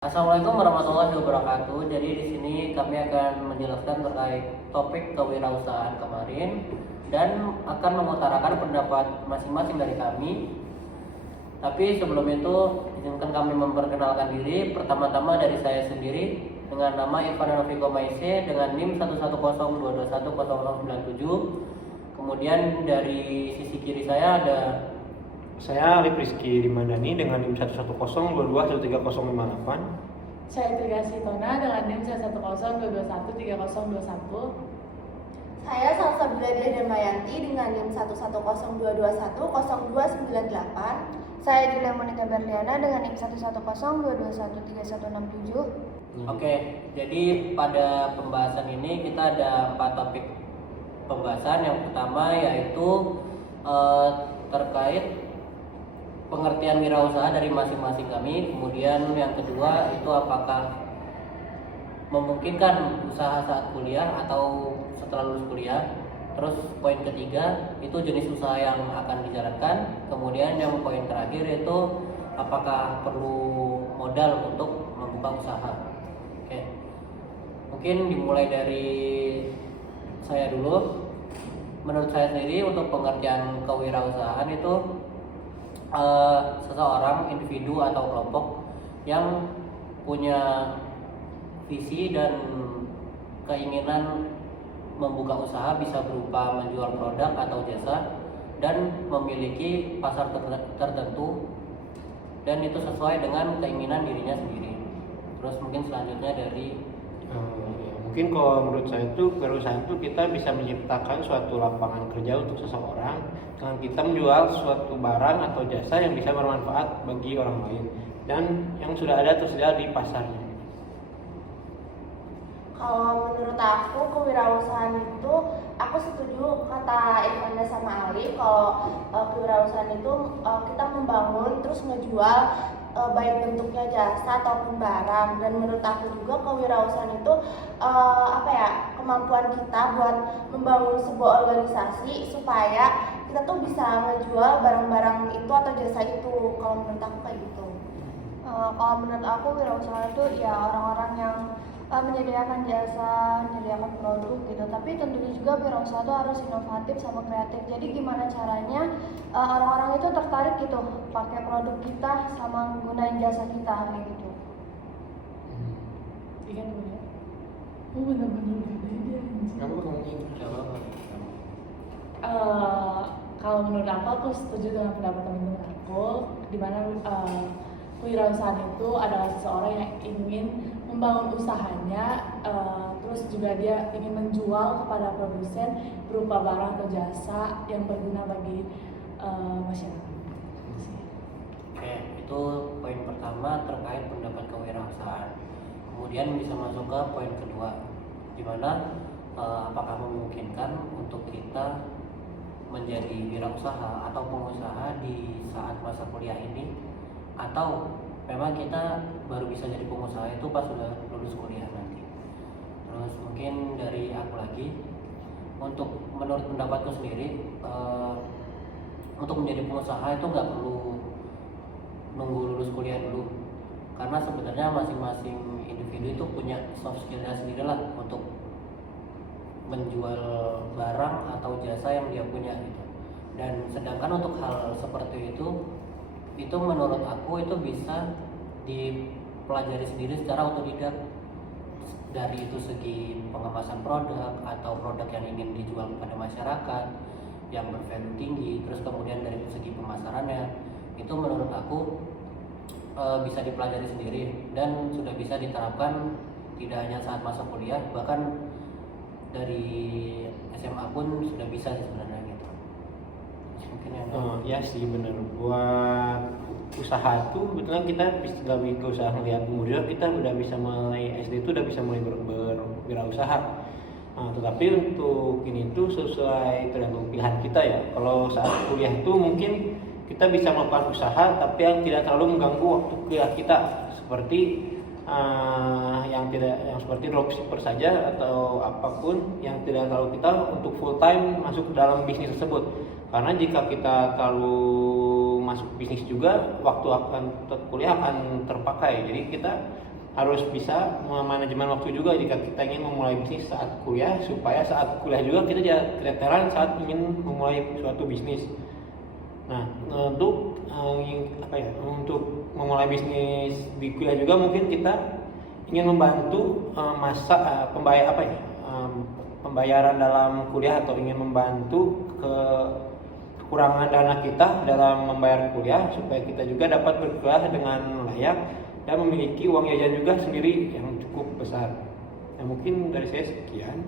Assalamualaikum warahmatullahi wabarakatuh. Jadi di sini kami akan menjelaskan terkait topik kewirausahaan kemarin dan akan mengutarakan pendapat masing-masing dari kami. Tapi sebelum itu izinkan kami memperkenalkan diri. Pertama-tama dari saya sendiri dengan nama Irfan Noviko Maise dengan NIM 11022210097. Kemudian dari sisi kiri saya ada Saya Alif Rizky Dimandani dengan NIM 11022130058. Saya Tirgasi Tona dengan NIM 11022213021. Saya Salsa Biladia Damayanti dengan NIM 11021202998. Saya Julia Monica Berliana dengan NIM 11022213167. Oke, jadi pada pembahasan ini kita ada 4 topik pembahasan. Yang pertama yaitu terkait pengertian wirausaha dari masing-masing kami. Kemudian yang kedua itu apakah memungkinkan usaha saat kuliah atau setelah lulus kuliah. Terus poin ketiga itu jenis usaha yang akan dijalankan. Kemudian yang poin terakhir itu apakah perlu modal untuk membuka usaha. Oke, mungkin dimulai dari saya dulu. Menurut saya sendiri untuk pengertian kewirausahaan itu seseorang, individu atau kelompok yang punya visi dan keinginan membuka usaha, bisa berupa menjual produk atau jasa dan memiliki pasar tertentu, dan itu sesuai dengan keinginan dirinya sendiri. Terus mungkin selanjutnya dari Mungkin kalau menurut saya itu kewirausahaan itu kita bisa menciptakan suatu lapangan kerja untuk seseorang dengan kita menjual suatu barang atau jasa yang bisa bermanfaat bagi orang lain dan yang sudah ada tersedia di pasarnya. Kalau menurut aku kewirausahaan itu, aku setuju kata Irfanda sama Ali. Kalau kewirausahaan itu kita membangun terus ngejual, baik bentuknya jasa ataupun barang. Dan menurut aku juga kewirausahaan itu kemampuan kita buat membangun sebuah organisasi supaya kita tuh bisa ngejual barang-barang itu atau jasa itu. Kalau menurut aku kayak gitu. Kalau menurut aku wirausaha itu ya orang-orang yang menyediakan jasa, menyediakan produk gitu. Tapi tentunya juga wirausaha itu harus inovatif sama kreatif. Jadi gimana caranya orang-orang itu tertarik gitu pakai produk kita sama gunain jasa kita kayak gitu. Iya kan ya? Oh benar-benar beda. Kamu ngomongin Kalau menurut aku setuju dengan pendapat teman-teman aku, di mana kewirausahaan itu adalah seseorang yang ingin membangun usahanya, terus juga dia ingin menjual kepada produsen berupa barang atau jasa yang berguna bagi masyarakat. Oke, itu poin pertama terkait pendapat kewirausahaan. Kemudian bisa masuk ke poin kedua, di mana apakah memungkinkan untuk kita menjadi wirausaha atau pengusaha di saat masa kuliah ini, atau memang kita baru bisa jadi pengusaha itu pas sudah lulus kuliah nanti. Terus mungkin dari aku lagi, untuk menurut pendapatku sendiri, untuk menjadi pengusaha itu nggak perlu nunggu lulus kuliah dulu, karena sebenarnya masing-masing individu itu punya soft skillnya sendiri lah untuk menjual barang atau jasa yang dia punya gitu. Dan sedangkan untuk hal seperti itu menurut aku itu bisa dipelajari sendiri secara otodidak, dari itu segi pengemasan produk atau produk yang ingin dijual kepada masyarakat yang bervalue tinggi. Terus kemudian dari segi pemasarannya itu menurut aku bisa dipelajari sendiri dan sudah bisa diterapkan tidak hanya saat masa kuliah, bahkan dari SMA pun sudah bisa sebenarnya gitu. Terus mungkin yang ya sih benar. Buat usaha itu kebetulan kita nggak usah ngeliat umur juga, kita udah bisa mulai SD itu udah bisa mulai berwirausaha. Tetapi untuk ini tuh sesuai tergantung pilihan kita ya. Kalau saat kuliah itu mungkin kita bisa melakukan usaha tapi yang tidak terlalu mengganggu waktu kuliah kita, seperti yang seperti dropshipper saja atau apapun yang tidak terlalu kita untuk full time masuk ke dalam bisnis tersebut. Karena jika kita terlalu masuk bisnis juga, waktu akan kuliah akan terpakai. Jadi kita harus bisa manajemen waktu juga jika kita ingin memulai bisnis saat kuliah, supaya saat kuliah juga kita tidak keteteran saat ingin memulai suatu bisnis. Nah, untuk untuk memulai bisnis di kuliah juga mungkin kita ingin membantu pembayaran dalam kuliah, atau ingin membantu kekurangan dana kita dalam membayar kuliah, supaya kita juga dapat berkuliah dengan layak dan memiliki uang jajan juga sendiri yang cukup besar. Nah, mungkin dari saya sekian.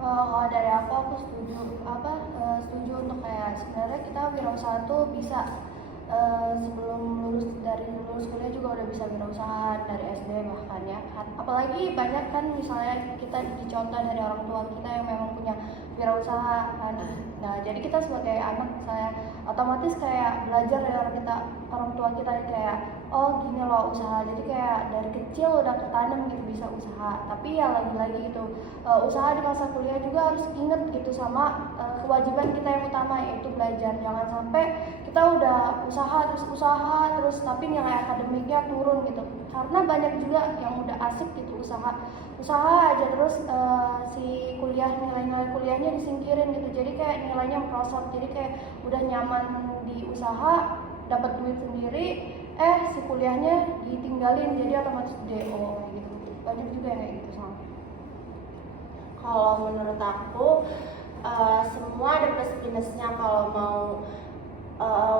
Kalau dari aku setuju untuk kayak sebenarnya kita wirausaha tuh bisa sebelum lulus kuliah juga udah bisa wirausaha dari SD bahkan ya. Apalagi banyak kan misalnya kita dicontoh dari orang tua kita yang memang punya wirausaha kan. Nah, jadi kita sebagai anak misalnya otomatis kayak belajar dari orang tua kita kayak oh gini loh usaha. Jadi kayak dari kecil udah ketanam gitu bisa usaha. Tapi ya lagi-lagi gitu usaha di masa kuliah juga harus inget gitu sama kewajiban kita yang utama, yaitu belajar. Jangan sampai kita udah usaha terus tapi nilai akademiknya turun gitu, karena banyak juga yang udah asik gitu usaha aja terus si nilai kuliahnya disingkirin gitu, jadi kayak nilainya merosot, jadi kayak udah nyaman di usaha dapat duit sendiri si kuliahnya ditinggalin, jadi otomatis DO gitu. Banyak juga yang kayak gitu sama. Kalau menurut aku semua ada plus minusnya kalau mau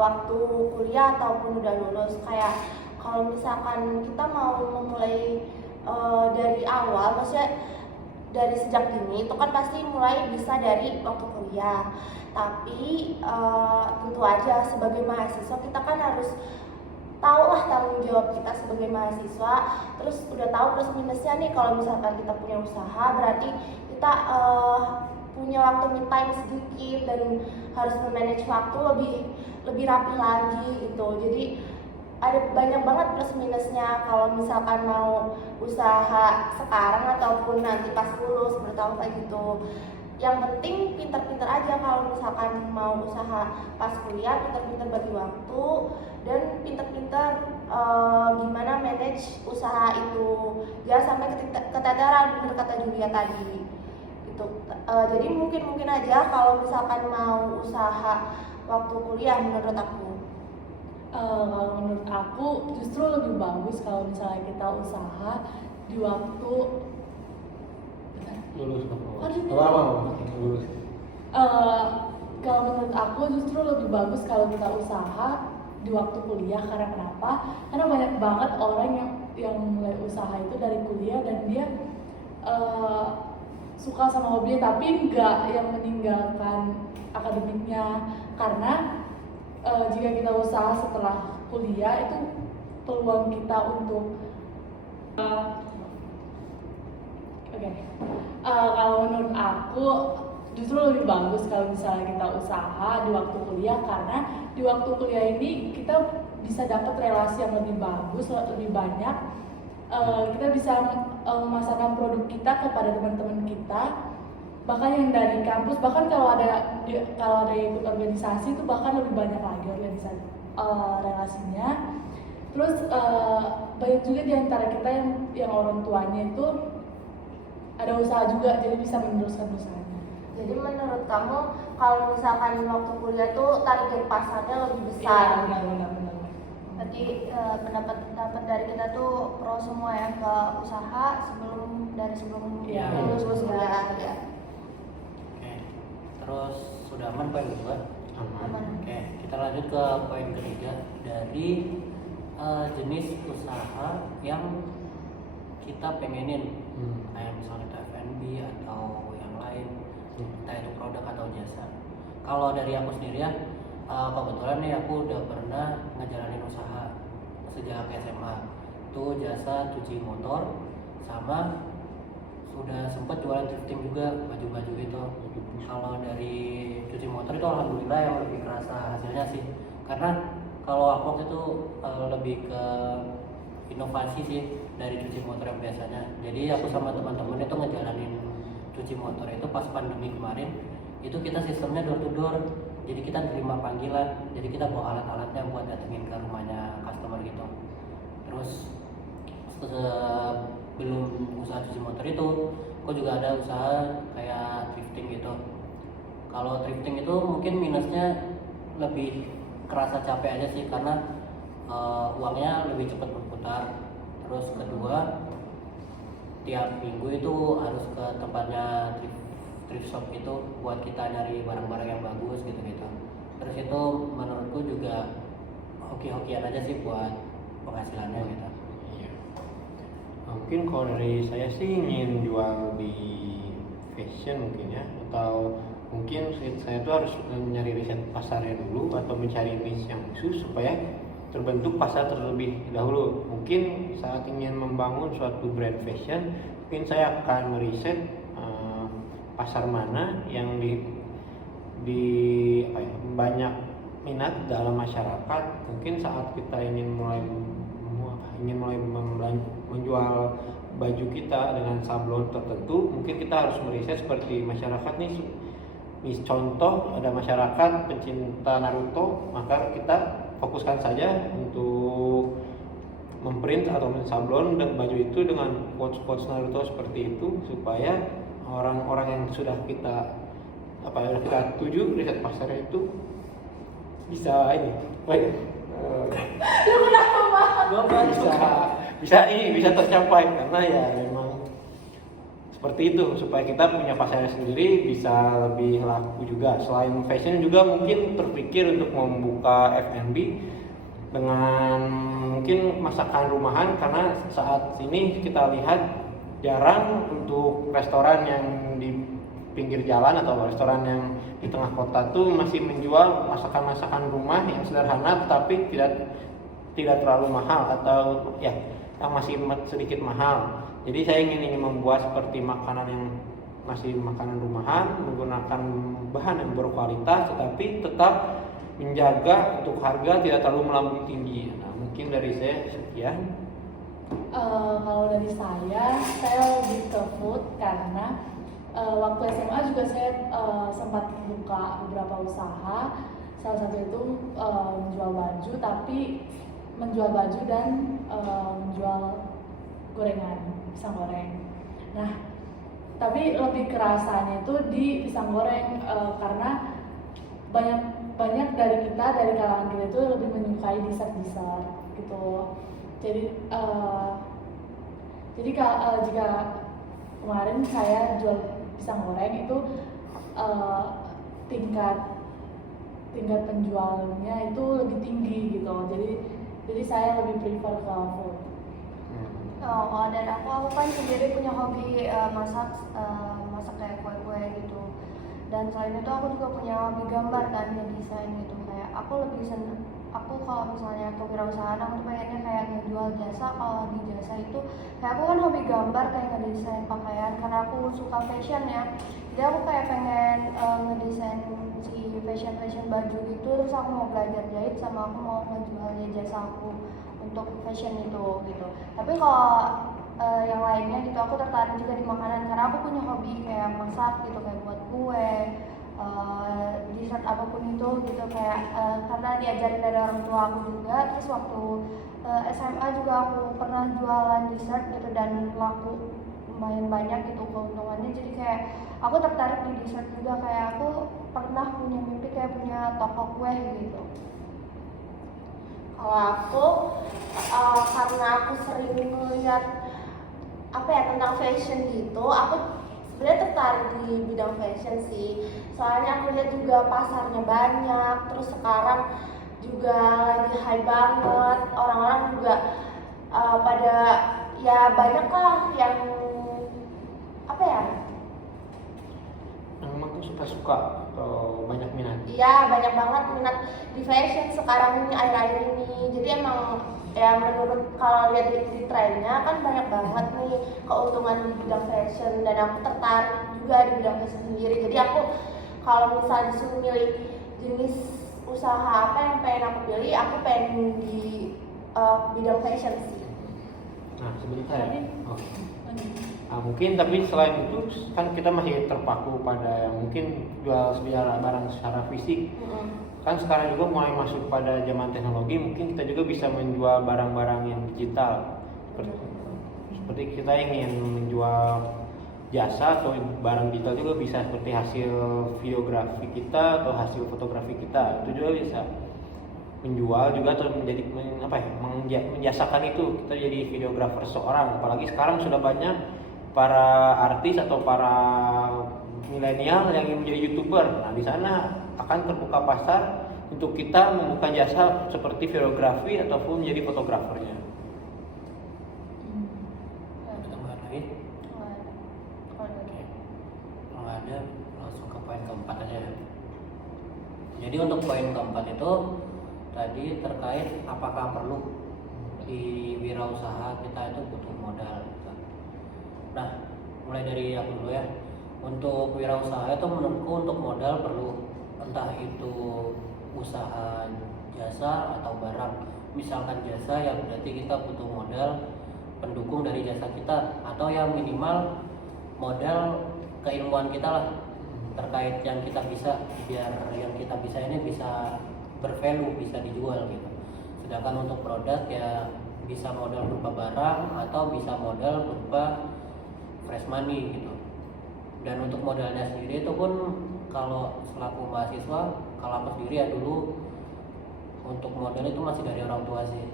waktu kuliah ataupun udah lulus. Kayak kalau misalkan kita mau memulai dari awal, maksudnya dari sejak dini itu kan pasti mulai bisa dari waktu kuliah. Tapi tentu aja sebagai mahasiswa kita kan harus tahu lah tanggung jawab kita sebagai mahasiswa. Terus udah tahu plus minusnya nih, kalau misalkan kita punya usaha berarti kita punya waktu me time sedikit dan harus memanage waktu lebih rapi lagi gitu. Jadi ada banyak banget plus minusnya kalau misalkan mau usaha sekarang ataupun nanti pas lulus bertahun kayak gitu. Yang penting pinter-pinter aja kalau misalkan mau usaha pas kuliah, pinter-pinter bagi waktu dan pinter-pinter gimana manage usaha itu, jangan sampai keteteran bener kata Julia tadi gitu. Jadi mungkin aja kalau misalkan mau usaha waktu kuliah menurut aku. Kalau menurut aku justru lebih bagus kalau misalnya kita usaha di waktu Lulus lulus. Kalau menurut aku justru lebih bagus kalau kita usaha di waktu kuliah. Karena kenapa? Karena banyak banget orang yang mulai usaha itu dari kuliah dan dia suka sama hobinya tapi nggak yang meninggalkan akademiknya. Karena jika kita usaha setelah kuliah itu peluang kita untuk kalau menurut aku justru lebih bagus kalau misalnya kita usaha di waktu kuliah, karena di waktu kuliah ini kita bisa dapat relasi yang lebih bagus, lebih banyak. Kita bisa memasarkan produk kita kepada teman-teman kita, bahkan yang dari kampus, bahkan kalau ada ikut organisasi itu bahkan lebih banyak lagi organisasi relasinya. Terus banyak juga di antara kita yang orang tuanya itu ada usaha juga, jadi bisa meneruskan usahanya. Jadi menurut kamu kalau misalkan waktu kuliah tuh target pasarnya lebih besar? Iya, benar. Berarti pendapat dari kita tuh pro semua ya ke usaha sebelum Iya, lulus kuliah. ya. Oke, terus sudah aman poin kedua? Aman. Oke, kita lanjut ke poin ketiga dari jenis usaha yang kita pengenin, kayak misalnya F&B atau yang lain, entah itu produk atau jasa. Kalau dari aku sendiri ya, kebetulan nih aku udah pernah ngejalanin usaha sejak SMA. Itu jasa cuci motor, sama sudah sempat jualan thrifting juga, baju-baju itu. Kalau dari cuci motor itu alhamdulillah yang lebih kerasa hasilnya sih, karena kalau aku itu lebih ke inovasi sih dari cuci motor yang biasanya. Jadi aku sama teman-teman itu ngejalanin cuci motor itu pas pandemi kemarin. Itu kita sistemnya door to door. Jadi kita terima panggilan. Jadi kita bawa alat-alatnya buat datengin ke rumahnya customer gitu. Terus sebelum usaha cuci motor itu aku juga ada usaha kayak thrifting gitu. Kalau thrifting itu mungkin minusnya lebih kerasa capek aja sih, karena uangnya lebih cepat berputar. Terus kedua, tiap minggu itu harus ke tempatnya thrift shop itu buat kita nyari barang-barang yang bagus gitu-gitu. Terus itu menurutku juga hoki-hokian aja sih buat penghasilannya gitu. Iya. Mungkin kalau dari saya sih ingin jual di fashion mungkin ya, atau mungkin saya tuh harus mencari riset pasarnya dulu atau mencari niche yang khusus supaya terbentuk pasar terlebih dahulu. Mungkin saat ingin membangun suatu brand fashion, mungkin saya akan meriset pasar mana yang di banyak minat dalam masyarakat. Mungkin saat kita ingin mulai menjual baju kita dengan sablon tertentu, mungkin kita harus meriset seperti masyarakat nih. Contoh, ada masyarakat pencinta Naruto, maka kita fokuskan saja untuk memprint atau mensablon dan baju itu dengan quotes Naruto seperti itu, supaya orang-orang yang sudah kita tuju riset pasarnya itu bisa ini baik bisa tercapai, karena ya memang seperti itu, supaya kita punya pasarnya sendiri bisa lebih laku juga. Selain fashion juga mungkin terpikir untuk membuka F&B dengan mungkin masakan rumahan, karena saat ini kita lihat jarang untuk restoran yang di pinggir jalan atau restoran yang di tengah kota tuh masih menjual masakan-masakan rumah yang sederhana tapi tidak terlalu mahal, atau ya yang masih sedikit mahal. Jadi saya ingin membuat seperti makanan yang masih makanan rumahan, menggunakan bahan yang berkualitas tetapi tetap menjaga untuk harga tidak terlalu melambung tinggi. Nah, mungkin dari saya sekian. Kalau dari saya lebih ke food, karena waktu SMA juga saya sempat buka beberapa usaha. Salah satu itu menjual baju, tapi menjual baju dan menjual gorengan, pisang goreng. Nah, tapi lebih kerasanya itu di pisang goreng, karena banyak dari kalangan kita itu lebih menyukai dessert gitu. Jadi jika kemarin saya jual pisang goreng itu tingkat penjualnya itu lebih tinggi gitu. Jadi saya lebih prefer ke food. Kalau dari aku kan sendiri punya hobi masak kayak kue-kue gitu. Dan selain itu aku juga punya hobi gambar dan desain gitu. Kayak aku kalau misalnya kewirausahaan aku tuh pengennya kayak ngejual jasa. Kalau di jasa itu kayak aku kan hobi gambar, kayak ngedesain pakaian karena aku suka fashion ya. Jadi aku kayak pengen ngedesain si fashion baju gitu, terus aku mau belajar jahit sama aku mau ngejualnya jasa aku untuk fashion itu gitu. Tapi kalau yang lainnya gitu aku tertarik juga di makanan karena aku punya hobi kayak masak gitu, kayak buat kue, dessert apapun itu gitu, kayak karena diajarin dari orang tua aku juga. Terus waktu SMA juga aku pernah jualan dessert gitu dan laku lumayan banyak gitu keuntungannya. Jadi kayak aku tertarik di dessert juga, kayak aku pernah punya mimpi kayak punya toko kue gitu. Kalau aku karena aku sering melihat tentang fashion gitu, aku sebenarnya tertarik di bidang fashion sih. Soalnya aku lihat juga pasarnya banyak, terus sekarang juga lagi high banget, orang-orang juga pada ya banyak lah yang Memang tuh suka atau banyak minat. Iya, banyak banget minat di fashion sekarang ini, akhir-akhir ini. Jadi emang ya menurut kalau lihat di trennya kan banyak banget nih keuntungan di bidang fashion, dan aku tertarik juga di bidang fashion sendiri. Jadi aku kalau misalnya disuruh milih jenis usaha apa yang pengen aku pilih, aku pengen di bidang fashion sih. Nah, sebentar ya. Nah, mungkin tapi selain itu kan kita masih terpaku pada mungkin jual barang secara fisik. Kan sekarang juga mulai masuk pada zaman teknologi, mungkin kita juga bisa menjual barang-barang yang digital. seperti kita ingin menjual jasa atau barang digital juga bisa, seperti hasil videografi kita atau hasil fotografi kita itu juga bisa menjual juga, atau menjadi menjasakan itu, kita jadi videografer seorang. Apalagi sekarang sudah banyak para artis atau para milenial yang ingin menjadi YouTuber. Nah, di sana akan terbuka pasar untuk kita membuka jasa seperti videografi ataupun menjadi fotografernya. Ada tambahan lagi? Kalau ada, langsung ke poin keempat aja ya. Jadi untuk poin keempat itu tadi terkait apakah perlu di wirausaha kita itu butuh modal gitu. Nah, mulai dari aku dulu ya. Untuk wirausaha itu menurutku untuk modal perlu, entah itu usaha jasa atau barang. Misalkan jasa, ya berarti kita butuh modal pendukung dari jasa kita, atau yang minimal modal keilmuan kita lah terkait yang kita bisa, biar yang kita bisa ini bisa bervalue, bisa dijual gitu. Sedangkan untuk produk ya bisa modal berupa barang atau bisa modal berupa fresh money gitu. Dan untuk modalnya sendiri itu pun kalau selaku mahasiswa, kalau aku sendiri ya dulu untuk modal itu masih dari orang tua sih.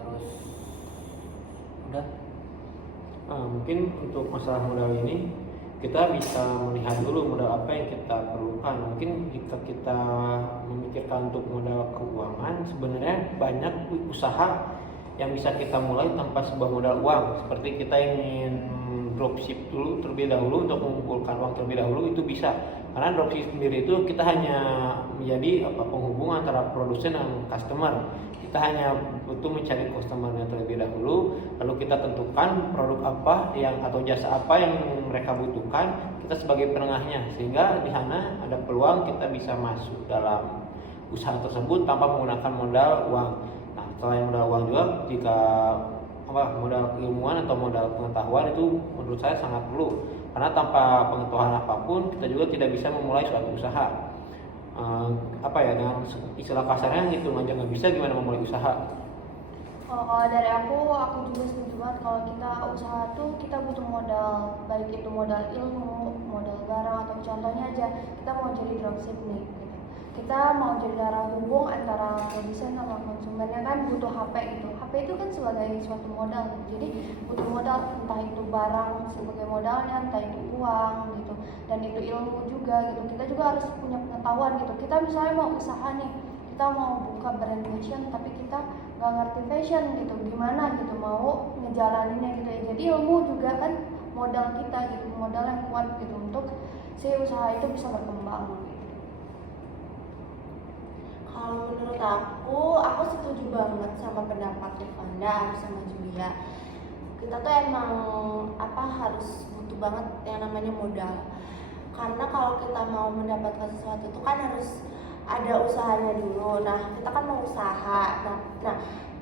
Terus udah. Mungkin untuk masalah modal ini kita bisa melihat dulu modal apa yang kita perlukan. Mungkin jika kita memikirkan untuk modal keuangan, sebenarnya banyak usaha yang bisa kita mulai tanpa sebuah modal uang. Seperti kita ingin dropship dulu terlebih dahulu untuk mengumpulkan uang terlebih dahulu, itu bisa. Karena dropship sendiri itu kita hanya menjadi penghubung antara produsen dan customer. Kita hanya butuh mencari customernya terlebih dahulu, lalu kita tentukan produk apa yang atau jasa apa yang mereka butuhkan, kita sebagai penengahnya, sehingga di sana ada peluang kita bisa masuk dalam usaha tersebut tanpa menggunakan modal uang. Nah, selain modal uang juga, jika modal keilmuan atau modal pengetahuan itu menurut saya sangat perlu, karena tanpa pengetahuan apapun kita juga tidak bisa memulai suatu usaha. Dengan istilah kasarnya gitu aja nggak bisa, gimana memulai usaha. Kalau dari aku juga setuju banget kalau kita usaha tuh kita butuh modal, baik itu modal ilmu, modal barang, atau contohnya aja kita mau jadi dropship nih gitu. Kita mau jadi darah hubung antara produsen sama konsumennya, kan butuh HP gitu. HP itu kan sebagai suatu modal, jadi butuh modal, entah itu barang sebagai modalnya, entah itu uang gitu, dan itu ilmu juga gitu. Kita juga harus punya pengetahuan gitu. Kita misalnya mau usaha nih, kita mau buka brand fashion tapi kita nggak ngerti fashion gitu, gimana gitu mau ngejalaninnya gitu ya. Jadi ilmu juga kan modal kita gitu, modal yang kuat gitu untuk si usaha itu bisa berkembang gitu. Kalau menurut aku setuju banget sama pendapat Devanda sama Julia. Kita tuh emang harus butuh banget yang namanya modal. Karena kalau kita mau mendapatkan sesuatu itu kan harus ada usahanya dulu. Nah, kita kan mau usaha. Nah,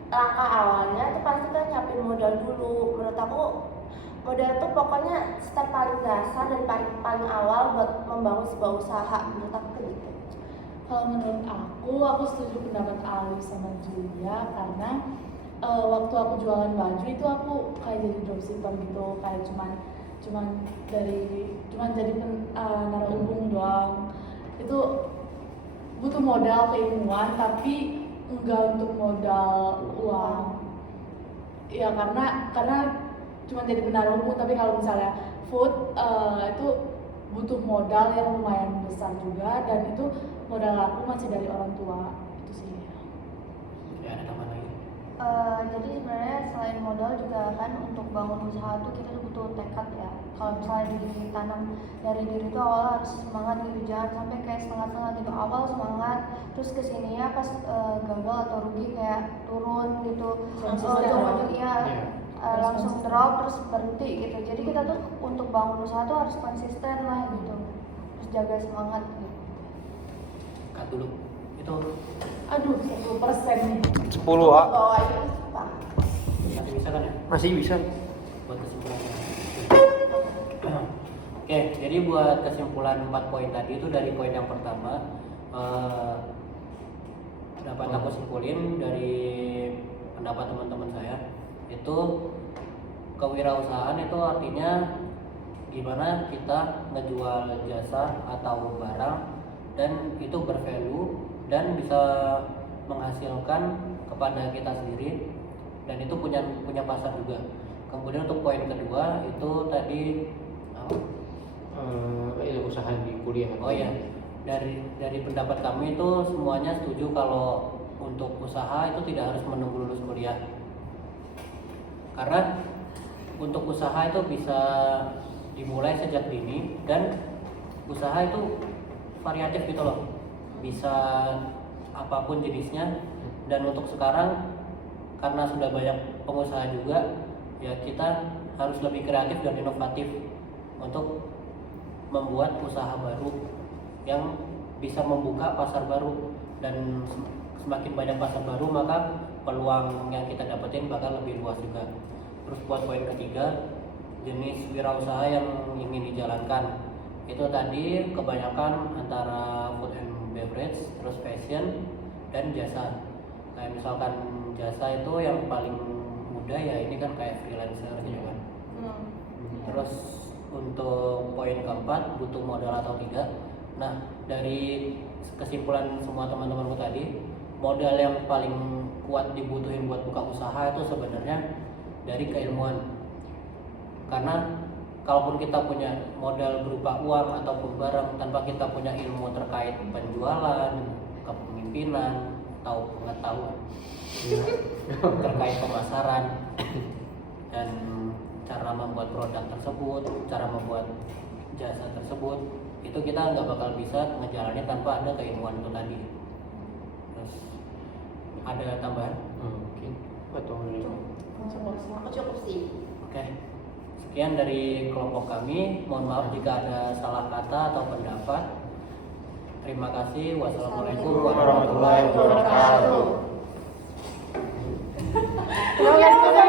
langkah awalnya tuh pasti kita nyiapin modal dulu. Menurut aku modal tuh pokoknya step paling dasar dan paling awal buat membangun sebuah usaha. Menurut aku kayak gitu. Kalau menurut aku setuju pendapat Ali sama Julia, karena waktu aku jualan baju itu aku kayak jadi dropshipper gitu, kayak cuman jadi narahubung doang. Itu butuh modal keilmuan tapi enggak untuk modal uang. Ya karena cuma jadi penarahubung, tapi kalau misalnya food itu butuh modal yang lumayan besar juga, dan itu modal aku masih dari orang tua itu sih. Ya, ada tambahan lagi? Jadi sebenarnya selain modal juga kan untuk bangun usaha tuh kita tuh butuh tekad ya. Kalau misalnya ditanam dari diri tuh awal harus semangat gitu, jangan sampai kayak setengah-setengah gitu. Awal semangat, terus kesininya pas gagal atau rugi kayak turun gitu, langsung drop terus berhenti gitu. Jadi kita tuh untuk bangun usaha tuh harus konsisten lah gitu, terus jaga semangat gitu. Cut dulu. Itu Aduh, 10% nih. 10 A. Bawa ini Pak. masih bisa kan ya? Masih bisa. Buat kesimpulannya. Oke, jadi buat kesimpulan 4 poin tadi itu dari poin yang pertama, dapat aku simpulin dari pendapat teman-teman saya itu kewirausahaan itu artinya gimana kita ngejual jasa atau barang dan itu bervalue dan bisa menghasilkan kepada kita sendiri dan itu punya pasar juga. Kemudian untuk poin kedua itu tadi apa? Usaha di kuliah. Oh ya, dari pendapat kami itu semuanya setuju kalau untuk usaha itu tidak harus menunggu lulus kuliah. Karena untuk usaha itu bisa dimulai sejak dini dan usaha itu variatif gitu loh. Bisa apapun jenisnya dan untuk sekarang karena sudah banyak pengusaha juga ya kita harus lebih kreatif dan inovatif untuk membuat usaha baru yang bisa membuka pasar baru dan semakin banyak pasar baru maka peluang yang kita dapetin bakal lebih luas juga. Terus buat poin ketiga, jenis wirausaha yang ingin dijalankan itu tadi kebanyakan antara food and beverage, terus fashion dan jasa. Kayak misalkan jasa itu yang paling mudah ya ini kan kayak freelancer gitu kan. Terus untuk poin keempat butuh modal atau tidak. Nah dari kesimpulan semua teman-temanku tadi, modal yang paling kuat dibutuhin buat buka usaha itu sebenarnya dari keilmuan. Karena kalaupun kita punya modal berupa uang ataupun barang tanpa kita punya ilmu terkait penjualan, kepemimpinan, atau pengetahuan terkait pemasaran dan cara membuat produk tersebut, cara membuat jasa tersebut, itu kita nggak bakal bisa ngejalanin tanpa ada keilmuan itu tadi. Terus ada tambahan? Mungkin atau Aku cukup sih. Oke. Sekian dari kelompok kami. Mohon maaf jika ada salah kata atau pendapat. Terima kasih. Wassalamualaikum warahmatullahi wabarakatuh.